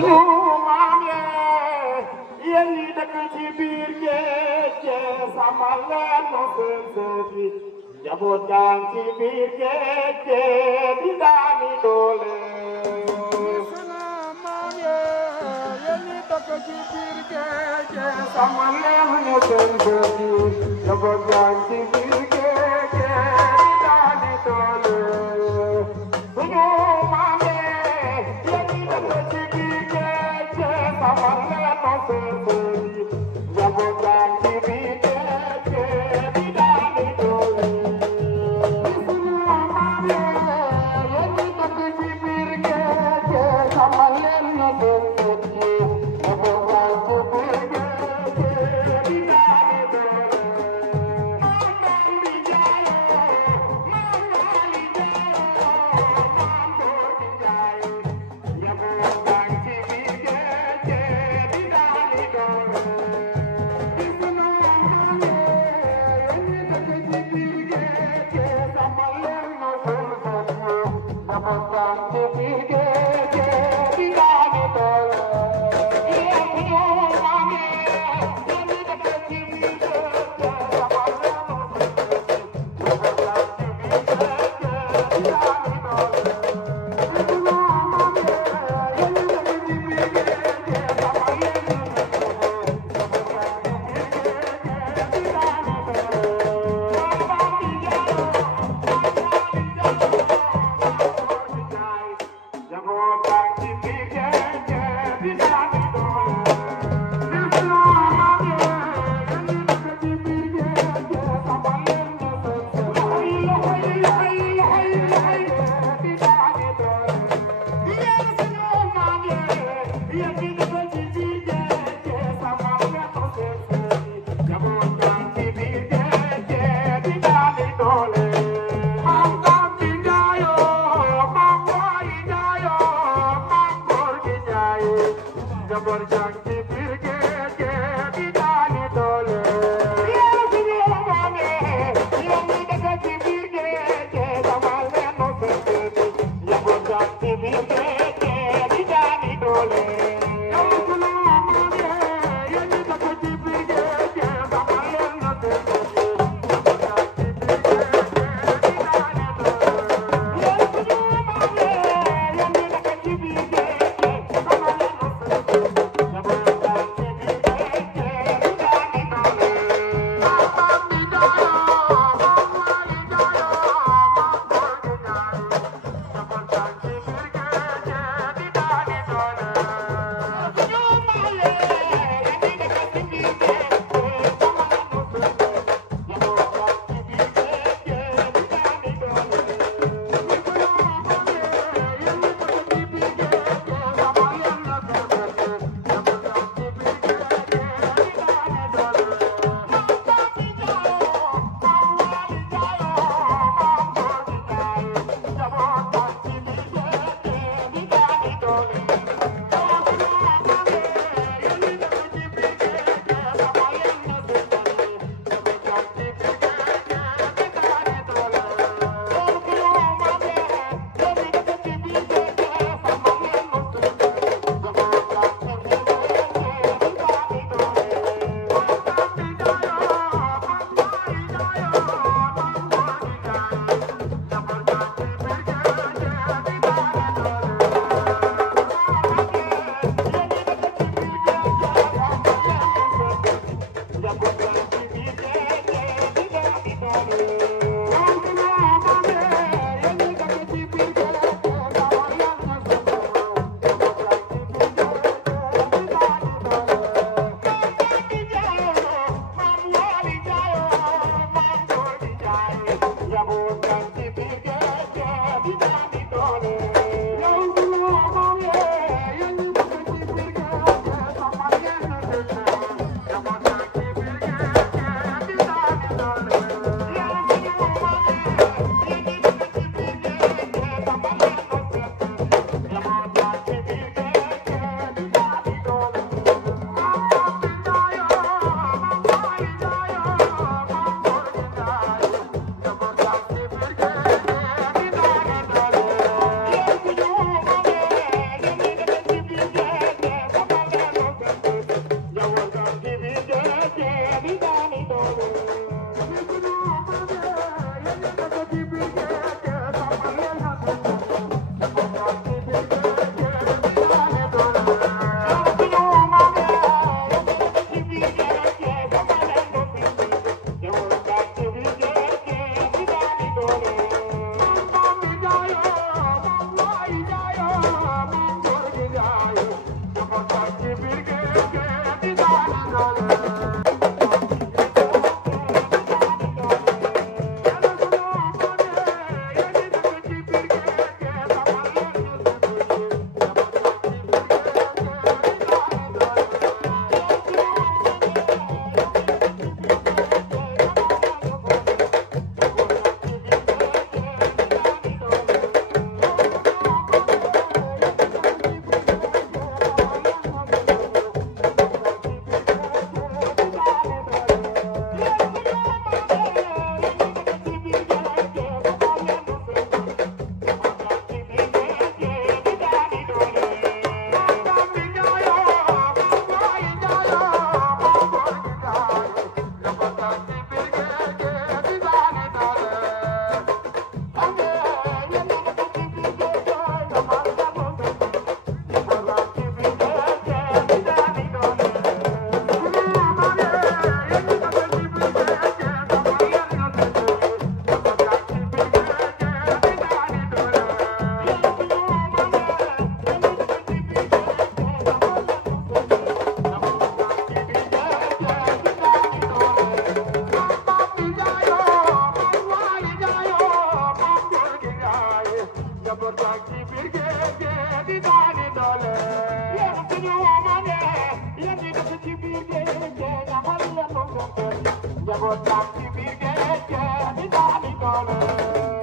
suñu maam yéen ñi dëkk ci biir géej sàmmal leen nu seen seeti njaboot jaan ci biir géej di daani doole suñu maam yéen ñi dëkk ci biir géej sàmmal leen nu seen seeti njaboot jaan ci biir géej di daani doole suñu maam yéen ñi dëkk ci biir géej sàmmal leen nu seen seeti njaboot jaan ci biir géej di daani doole suñu maam yéen ñi dëkk ci biir géej sàmmal leen nu seen seeti njaboot jaan ci biir géej di daani doole biir géej gi di daani doole yéen suñu mane yéen ñi dëkk ci biir géej gi ñamal leen nu seen kër njaboot yaa ci biir géej gi di daani doole